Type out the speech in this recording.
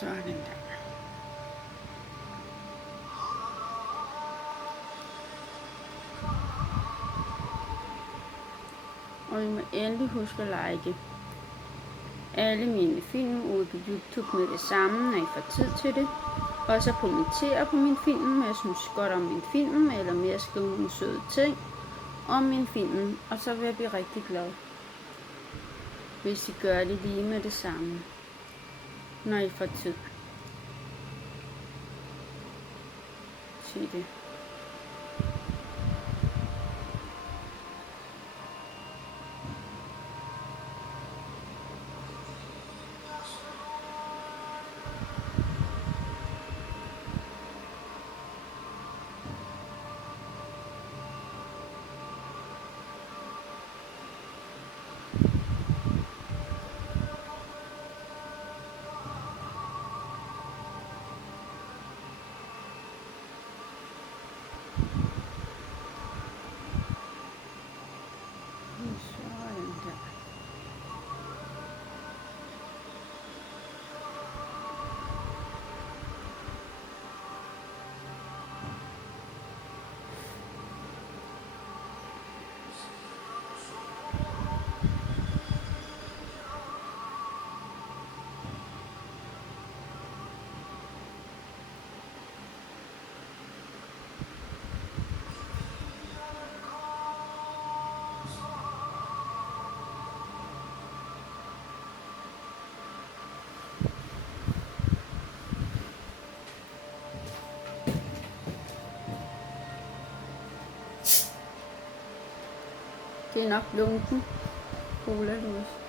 Sådan der. Og I må endelig huske at like alle mine film ude på YouTube med det samme, når I får tid til det. Og så kommentere på min film, jeg synes godt om min film, eller mere skrive nogle søde ting om min film. Og så vil jeg blive rigtig glad, hvis I gør det lige med det samme, når I får tid til det. Sådan der. Det er nok lunken cola, Louis.